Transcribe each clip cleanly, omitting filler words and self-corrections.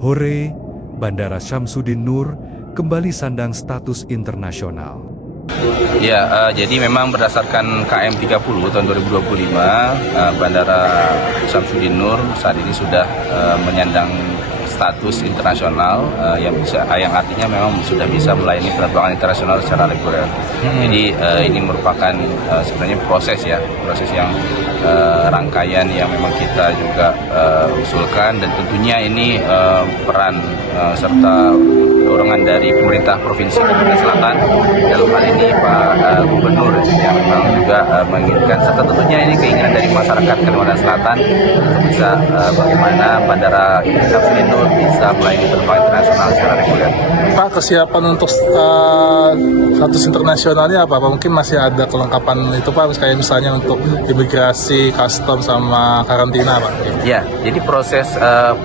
Hore, Bandara Syamsuddin Nur kembali sandang status internasional. Ya, jadi memang berdasarkan KM 30 tahun 2025, Bandara Syamsuddin Nur saat ini sudah menyandang status internasional yang artinya memang sudah bisa melayani penerbangan internasional secara reguler. Jadi ini merupakan sebenarnya proses yang rangkaian yang memang kita juga usulkan, dan tentunya ini peran serta dorongan dari pemerintah Provinsi Kalimantan Selatan, dalam hal ini Pak Gubernur, yang memang juga menginginkan, serta tentunya ini keinginan dari masyarakat Kalimantan Selatan untuk bisa bagaimana Bandara Syamsuddin Nur bisa melayani penerbangan internasional secara reguler. Pak, kesiapan untuk status internasionalnya apa? Mungkin masih ada kelengkapan itu Pak, kayak misalnya untuk imigrasi, custom, sama karantina Pak? Ya, jadi proses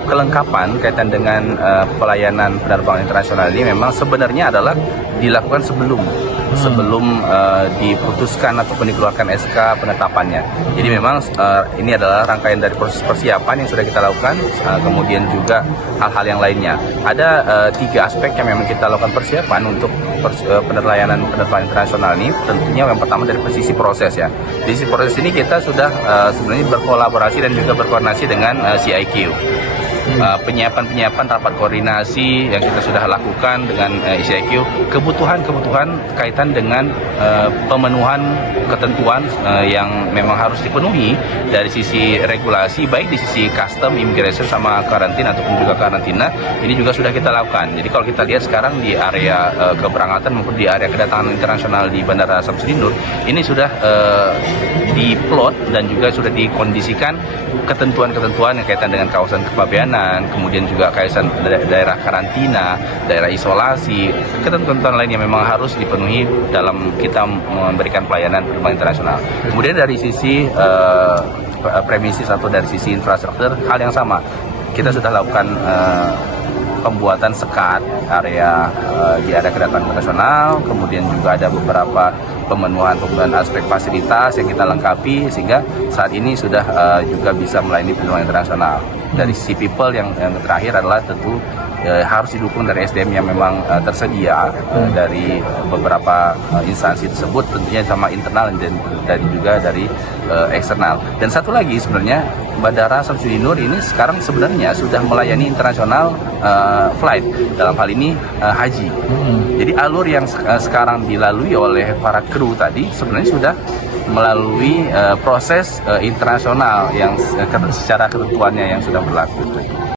kelengkapan kaitan dengan pelayanan penerbangan internasional ini memang sebenarnya adalah dilakukan sebelum diputuskan ataupun dikeluarkan SK penetapannya. Jadi memang ini adalah rangkaian dari proses persiapan yang sudah kita lakukan, kemudian juga hal-hal yang lainnya. Ada 3 aspek yang memang kita lakukan persiapan untuk penerbangan internasional ini. Tentunya yang pertama dari sisi proses ya. Di sisi proses ini kita sudah sebenarnya berkolaborasi dan juga berkoordinasi dengan CIQ. Penyiapan rapat koordinasi yang kita sudah lakukan dengan CIQ, kebutuhan kaitan dengan pemenuhan ketentuan yang memang harus dipenuhi dari sisi regulasi, baik di sisi custom, immigration, sama karantina ataupun juga karantina, ini juga sudah kita lakukan. Jadi kalau kita lihat sekarang di area keberangkatan maupun di area kedatangan internasional di Bandara Syamsuddin Nur, ini sudah diplot dan juga sudah dikondisikan ketentuan-ketentuan yang kaitan dengan kawasan kepabeanan, kemudian juga kawasan daerah karantina, daerah isolasi, ketentuan lain yang memang harus dipenuhi dalam kita memberikan pelayanan penerbangan internasional. Kemudian dari sisi premises atau dari sisi infrastruktur, hal yang sama. Kita sudah lakukan pembuatan sekat area di area kedatangan internasional, kemudian juga ada beberapa pemenuhan aspek fasilitas yang kita lengkapi, sehingga saat ini sudah juga bisa melayani penerbangan internasional. Dari sisi people yang terakhir adalah tentu harus didukung dari SDM yang memang tersedia dari beberapa instansi tersebut, tentunya sama internal dan juga dari eksternal. Dan satu lagi sebenarnya, Bandara Syamsuddin Nur ini sekarang sebenarnya sudah melayani internasional flight, dalam hal ini haji. Jadi alur yang sekarang dilalui oleh para kru tadi sebenarnya sudah melalui proses internasional yang secara ketentuannya yang sudah berlaku.